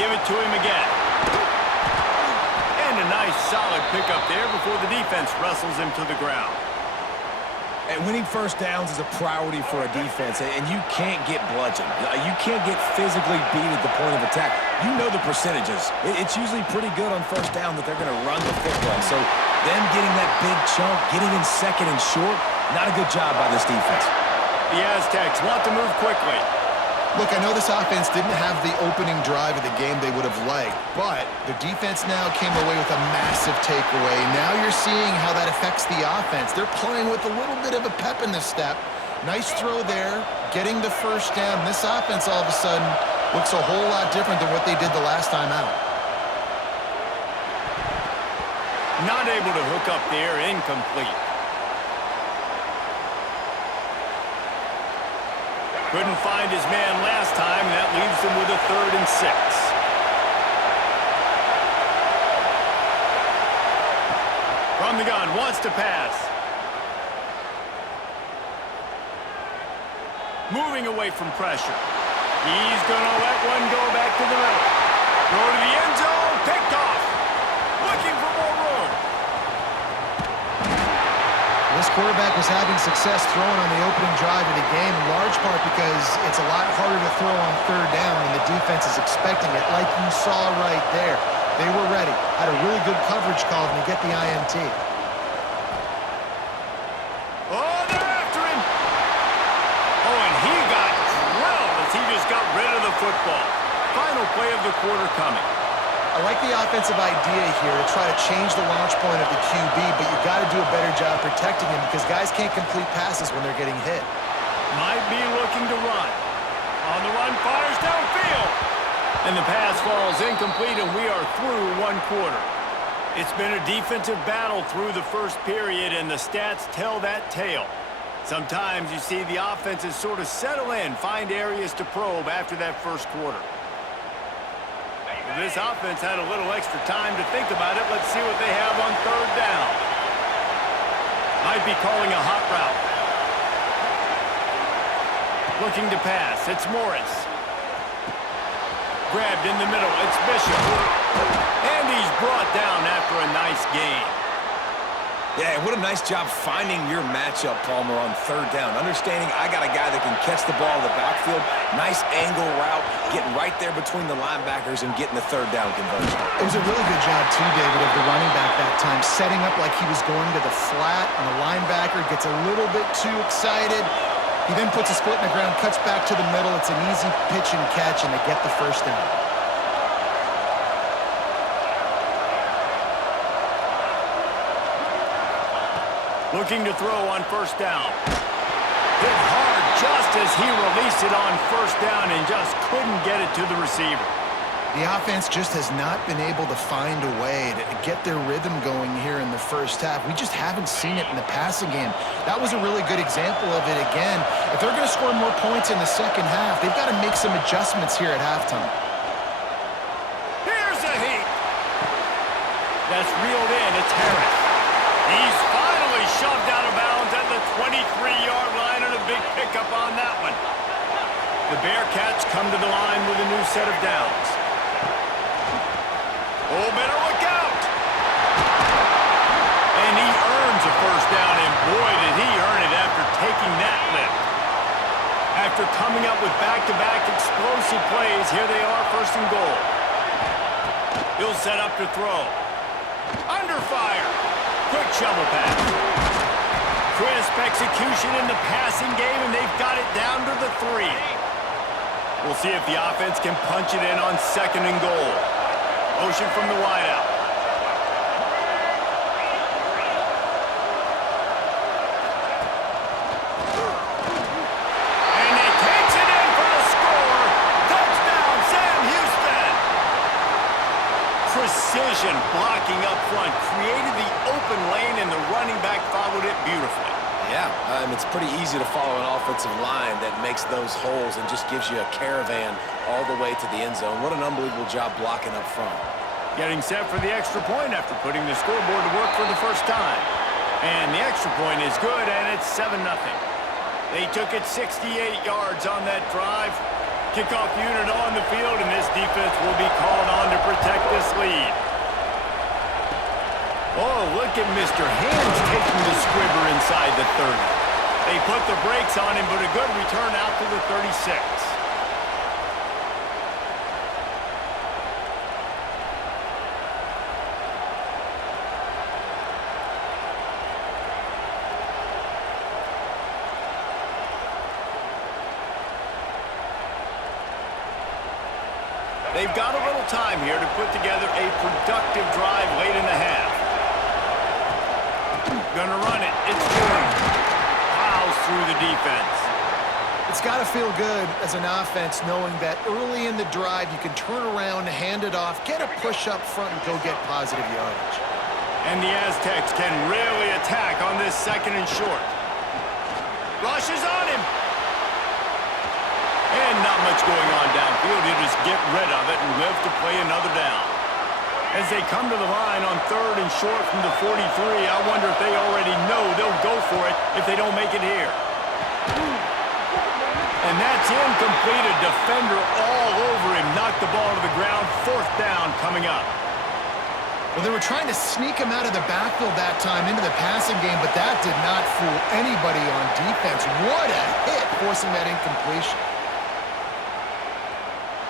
give it to him again. And a nice solid pickup there before the defense wrestles him to the ground. And winning first downs is a priority for a defense, and you can't get bludgeoned. You can't get physically beat at the point of attack. You know the percentages. It's usually pretty good on first down that they're going to run the football. So them getting that big chunk, getting in second and short, not a good job by this defense. The Aztecs want to move quickly. Look, I know this offense didn't have the opening drive of the game they would have liked, but the defense now came away with a massive takeaway. Now you're seeing how that affects the offense. They're playing with a little bit of a pep in the step. Nice throw there, getting the first down. This offense all of a sudden looks a whole lot different than what they did the last time out. Not able to hook up there, incomplete. Couldn't find his man last time, and that leaves him with a 3rd and 6. From the gun, wants to pass. Moving away from pressure. He's going to let one go back to the middle. Throw to the end zone, picked off. Looking for more room. This quarterback was having success throwing on the opening drive of the game, in large part because it's a lot harder to throw on 3rd down when the defense is expecting it, like you saw right there. They were ready. Had a really good coverage call to get the INT. Oh, they're after him. Oh, and he got drilled as he just got rid of the football. Final play of the quarter coming. I like the offensive idea here to try to change the launch point of the QB, but you got to do a better job protecting him because guys can't complete passes when they're getting hit. Might be looking to run. On the run, fires downfield. And the pass falls incomplete, and we are through 1 quarter. It's been a defensive battle through the first period, and the stats tell that tale. Sometimes you see the offenses sort of settle in, find areas to probe after that first quarter. This offense had a little extra time to think about it. Let's see what they have on 3rd down. Might be calling a hot route. Looking to pass. It's Morris. Grabbed in the middle. It's Bishop. And he's brought down after a nice gain. Yeah, what a nice job finding your matchup, Palmer, on 3rd down. Understanding I got a guy that can catch the ball in the backfield. Nice angle route, getting right there between the linebackers and getting the 3rd down conversion. It was a really good job, too, David, of the running back that time, setting up like he was going to the flat, and the linebacker gets a little bit too excited. He then puts his foot in the ground, cuts back to the middle. It's an easy pitch and catch, and they get the first down. Looking to throw on 1st down. Hit hard just as he released it on 1st down and just couldn't get it to the receiver. The offense just has not been able to find a way to get their rhythm going here in the first half. We just haven't seen it in the passing game. That was a really good example of it again. If they're going to score more points in the second half, they've got to make some adjustments here at halftime. Here's a heat. That's reeled in. It's Harris. He's finally shoved out of bounds at the 23-yard line, and a big pickup on that one. The Bearcats come to the line with a new set of downs. Oh, better look out! And he earns a 1st down, and boy, did he earn it after taking that lift. After coming up with back-to-back explosive plays, here they are, 1st and goal. He'll set up to throw. Under fire. Quick shovel pass. Crisp execution in the passing game, and they've got it down to the 3. We'll see if the offense can punch it in on 2nd and goal. Motion from the wideout. And he takes it in for the score. Touchdown, Sam Houston. Precision blocking up front created the open lane, and the running back followed it beautifully. Yeah, it's pretty easy to follow an offensive line that makes those holes and just gives you a caravan all the way to the end zone. What an unbelievable job blocking up front. Getting set for the extra point after putting the scoreboard to work for the first time. And the extra point is good, and it's 7-0. They took it 68 yards on that drive. Kickoff unit on the field, and this defense will be called on to protect this lead. Oh, look at Mr. Hands taking the squibber inside the 30. They put the brakes on him, but a good return out to the 36. They've got a little time here to put together a productive drive late in the half. Gonna run it. It's good. Plows through the defense. It's got to feel good as an offense knowing that early in the drive you can turn around, hand it off, get a push up front, and go get positive yardage. And the Aztecs can really attack on this 2nd and short. Rushes on him. And not much going on downfield. He'll just get rid of it and live to play another down. As they come to the line on 3rd and short from the 43, I wonder if they already know they'll go for it if they don't make it here. And that's incomplete. A defender all over him. Knocked the ball to the ground. 4th down coming up. Well, they were trying to sneak him out of the backfield that time into the passing game, but that did not fool anybody on defense. What a hit, forcing that incompletion.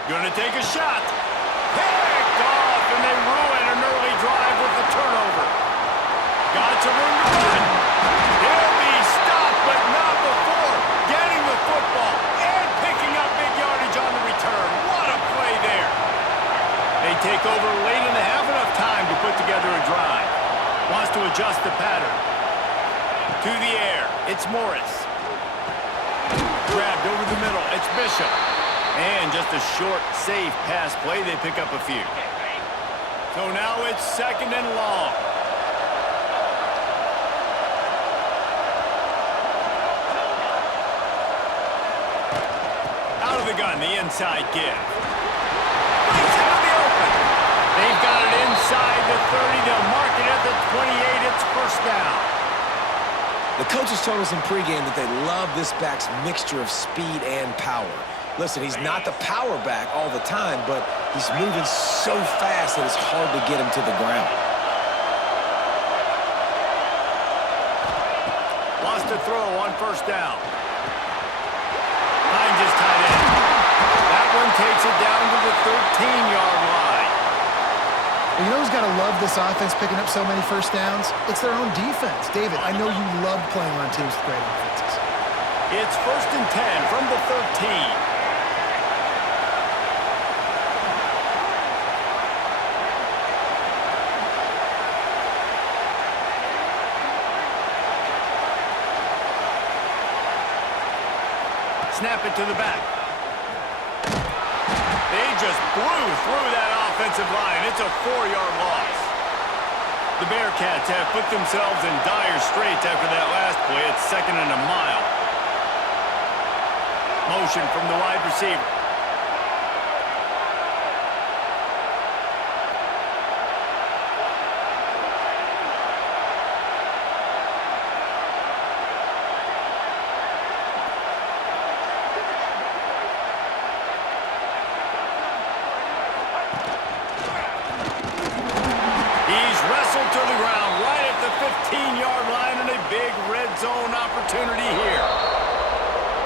Gonna take a shot. Picked off, and they ruin an early drive with the turnover. Got some room to run. He'll be stopped, but not before getting the football and picking up big yardage on the return. What a play there. They take over late in the half, enough time to put together a drive. Wants to adjust the pattern. To the air. It's Morris. Grabbed over the middle. It's Bishop. And just a short, safe pass play. They pick up a few. So now it's 2nd and long. Out of the gun, the inside give. Breaks into the open. They've got it inside the 30. They'll mark it at the 28. It's 1st down. The coaches told us in pregame that they love this back's mixture of speed and power. Listen, he's not the power back all the time, but he's moving so fast that it's hard to get him to the ground. Lost to throw on 1st down. Finds his tight end. That one takes it down to the 13-yard line. You know who's got to love this offense picking up so many 1st downs? It's their own defense. David, I know you love playing on teams with great offenses. It's 1st and 10 from the 13. Snap it to the back. They just blew through that offensive line. It's a 4-yard loss. The Bearcats have put themselves in dire straits after that last play. It's 2nd and a mile. Motion from the wide receiver. To the ground right at the 15-yard line, and a big red zone opportunity here.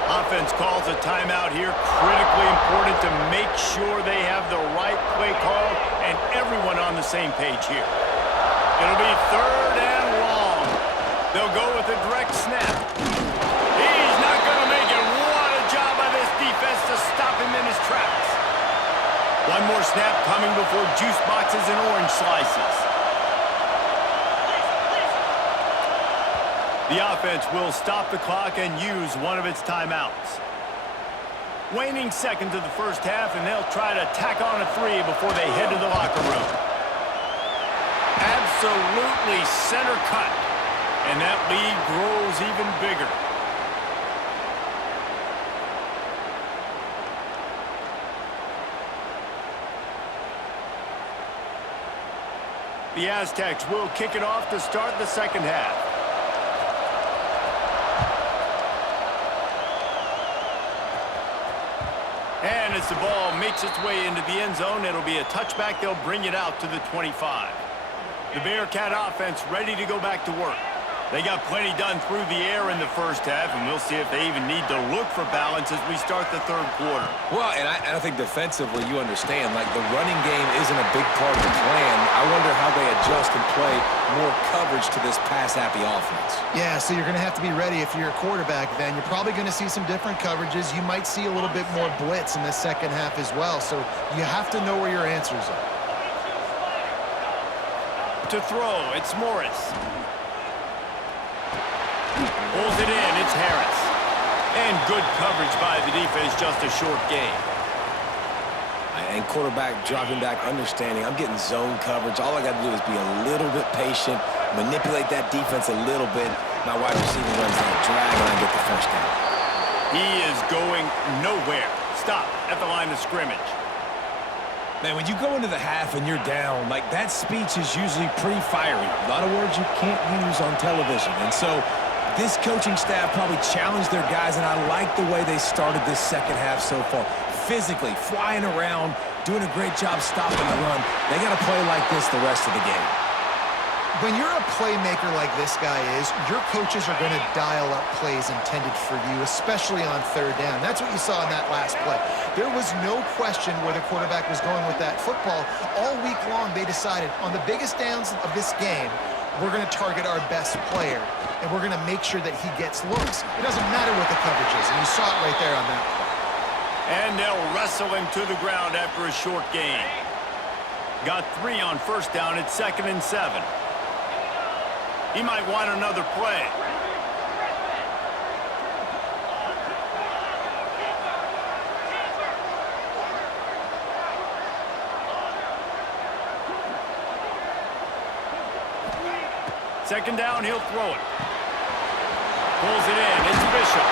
Offense calls a timeout here. Critically important to make sure they have the right play call and everyone on the same page here. It'll be 3rd and long. They'll go with a direct snap. He's not going to make it. What a job by this defense to stop him in his tracks. One more snap coming before juice boxes and orange slices. The offense will stop the clock and use one of its timeouts. Waning seconds of the 1st half, and they'll try to tack on a 3 before they head to the locker room. Absolutely center cut, and that lead grows even bigger. The Aztecs will kick it off to start the 2nd half. And as the ball makes its way into the end zone, it'll be a touchback. They'll bring it out to the 25. The Bearcat offense ready to go back to work. They got plenty done through the air in the first half, and we'll see if they even need to look for balance as we start the third quarter. Well, and I think defensively, you understand, like the running game isn't a big part of the plan. I wonder how they adjust and play more coverage to this pass-happy offense. Yeah, so you're going to have to be ready if you're a quarterback then. You're probably going to see some different coverages. You might see a little bit more blitz in the second half as well, so you have to know where your answers are. To throw, it's Morris. Pulls it in, it's Harris. And good coverage by the defense, just a short gain. And quarterback dropping back, understanding, I'm getting zone coverage. All I got to do is be a little bit patient, manipulate that defense a little bit. My wide receiver runs that drag, and I get the first down. He is going nowhere. Stop at the line of scrimmage. Man, when you go into the half and you're down, like that speech is usually pretty fiery. A lot of words you can't use on television. And so this coaching staff probably challenged their guys, and I like the way they started this second half so far. Physically, flying around, doing a great job stopping the run. They got to play like this the rest of the game. When you're a playmaker like this guy is, your coaches are going to dial up plays intended for you, especially on third down. That's what you saw in that last play. There was no question where the quarterback was going with that football. All week long, they decided on the biggest downs of this game, we're going to target our best player, and we're going to make sure that he gets looks. It doesn't matter what the coverage is, and you saw it right there on that play. And they'll wrestle him to the ground after a short gain. Got 3 on first down. It's 2nd and 7. He might want another play. Second down, he'll throw it. Pulls it in, it's Bishop.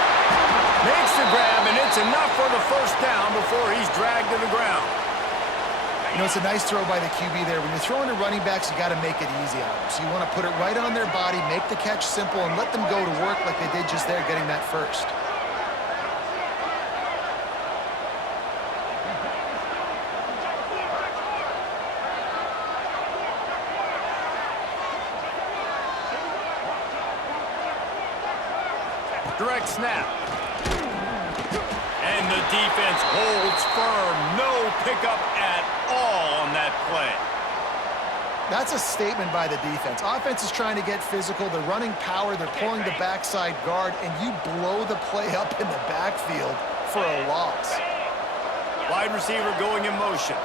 Makes the grab, and it's enough for the first down before he's dragged to the ground. You know, it's a nice throw by the QB there. When you're throwing to running backs, you got to make it easy on them. So you want to put it right on their body, make the catch simple, and let them go to work like they did just there, getting that first. Direct snap. And the defense holds firm. No pickup at all on that play. That's a statement by the defense. Offense is trying to get physical. They're running power. They're pulling the backside guard, and you blow the play up in the backfield for a loss. Wide receiver going in motion.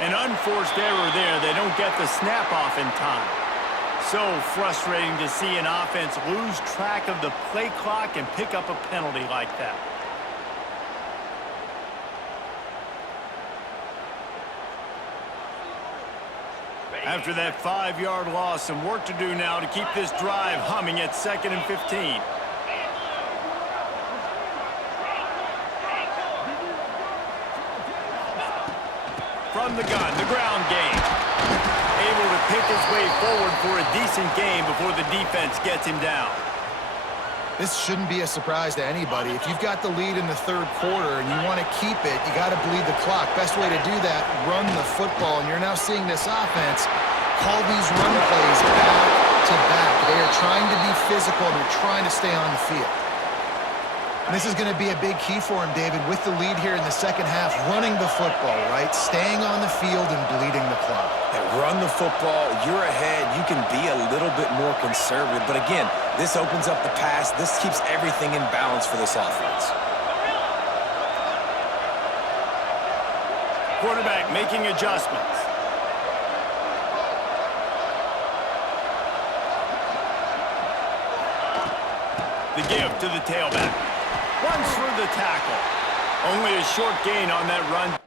An unforced error there. They don't get the snap off in time. So frustrating to see an offense lose track of the play clock and pick up a penalty like that. After that 5-yard loss, some work to do now to keep this drive humming at 2nd and 15. From the gun, the ground game. Able to pick his way forward for a decent game before the defense gets him down. This shouldn't be a surprise to anybody. If you've got the lead in the third quarter and you want to keep it, you got to bleed the clock. Best way to do that, run the football. And you're now seeing this offense call these run plays back to back. They are trying to be physical. They're trying to stay on the field. And this is going to be a big key for him, David, with the lead here in the second half, running the football, right? Staying on the field and bleeding the clock. And run the football, you're ahead, you can be a little bit more conservative. But again, this opens up the pass. This keeps everything in balance for this offense. Quarterback making adjustments. The give to the tailback. Runs through the tackle. Only a short gain on that run.